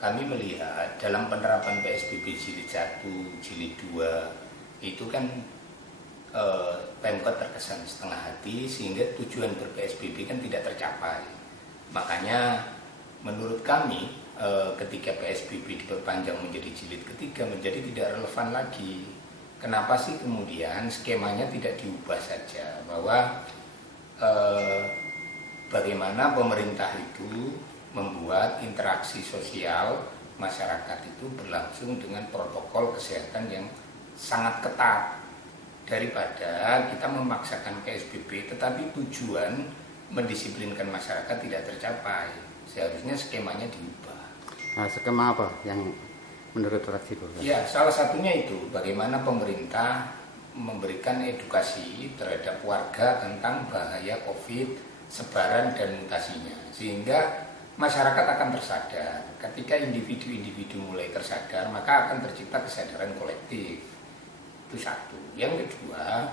kami melihat dalam penerapan PSBB jilid 1, jilid 2 itu kan Pemkot terkesan setengah hati sehingga tujuan ber-PSBB kan tidak tercapai. Makanya menurut kami ketika PSBB diperpanjang menjadi jilid ketiga menjadi tidak relevan lagi. Kenapa sih kemudian skemanya tidak diubah saja, bahwa bagaimana pemerintah itu membuat interaksi sosial masyarakat itu berlangsung dengan protokol kesehatan yang sangat ketat, daripada kita memaksakan PSBB tetapi tujuan mendisiplinkan masyarakat tidak tercapai. Seharusnya skemanya diubah. Nah, skema apa yang menurut fraksi Golkar? Ya, salah satunya itu bagaimana pemerintah memberikan edukasi terhadap warga tentang bahaya COVID, sebaran dan mutasinya, sehingga masyarakat akan tersadar. Ketika individu-individu mulai tersadar, maka akan tercipta kesadaran kolektif. Itu satu. Yang kedua,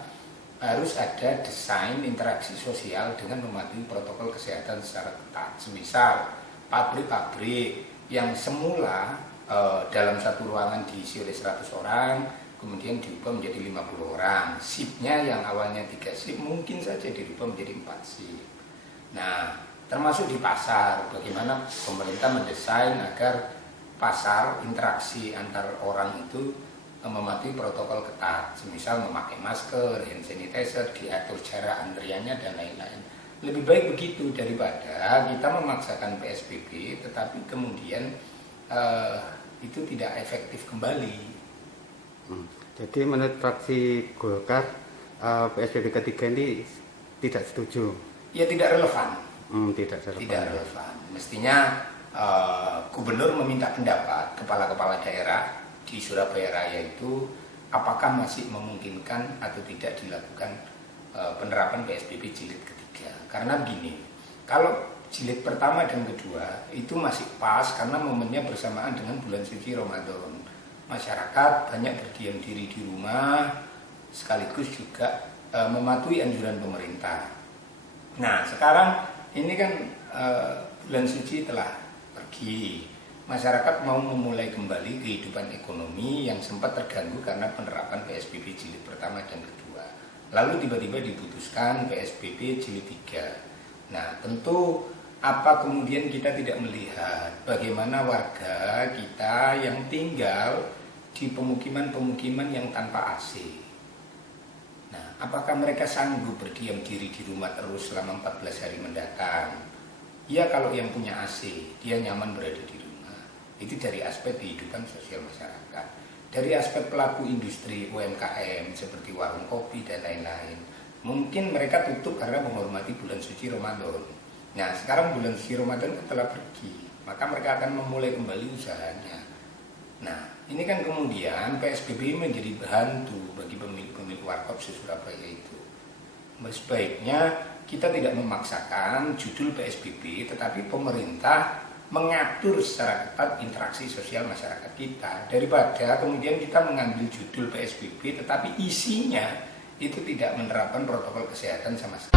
harus ada desain interaksi sosial dengan mematuhi protokol kesehatan secara ketat. Semisal pabrik-pabrik yang semula dalam satu ruangan diisi oleh 100 orang, kemudian diubah menjadi 50 orang. Shiftnya yang awalnya 3 shift mungkin saja dirubah menjadi 4 shift. Nah, termasuk di pasar, bagaimana pemerintah mendesain agar pasar interaksi antar orang itu mematuhi protokol ketat, semisal memakai masker, hand sanitizer, diatur jarak antriannya dan lain-lain. Lebih baik begitu daripada kita memaksakan PSBB tetapi kemudian itu tidak efektif kembali. Jadi menurut fraksi Golkar PSBB ketiga ini tidak setuju? Ya tidak relevan. Tidak relevan. Tidak relevan. Mestinya gubernur meminta pendapat kepala-kepala daerah di Surabaya Raya itu apakah masih memungkinkan atau tidak dilakukan penerapan PSBB jilid ketiga. Karena begini, kalau jilid pertama dan kedua itu masih pas karena momennya bersamaan dengan bulan suci Ramadan. Masyarakat banyak berdiam diri di rumah sekaligus juga mematuhi anjuran pemerintah. Nah, sekarang ini kan bulan suci telah pergi. Masyarakat mau memulai kembali kehidupan ekonomi yang sempat terganggu karena penerapan PSBB jilid pertama dan kedua. Lalu tiba-tiba diputuskan PSBB jilid 3. Nah, tentu apa kemudian kita tidak melihat bagaimana warga kita yang tinggal di pemukiman-pemukiman yang tanpa AC. Nah, apakah mereka sanggup berdiam diri di rumah terus selama 14 hari mendatang? Ya, kalau yang punya AC, dia nyaman berada di rumah. Itu dari aspek kehidupan sosial masyarakat. Dari aspek pelaku industri UMKM seperti warung kopi dan lain-lain, mungkin mereka tutup karena menghormati bulan suci Ramadan. Nah, sekarang bulan suci Ramadan telah pergi, maka mereka akan memulai kembali usahanya. Nah, ini kan kemudian PSBB menjadi hantu bagi pemilik warkop se-Surabaya itu. Sebaiknya kita tidak memaksakan judul PSBB, tetapi pemerintah mengatur secara ketat interaksi sosial masyarakat kita, daripada kemudian kita mengambil judul PSBB tetapi isinya itu tidak menerapkan protokol kesehatan sama sekali.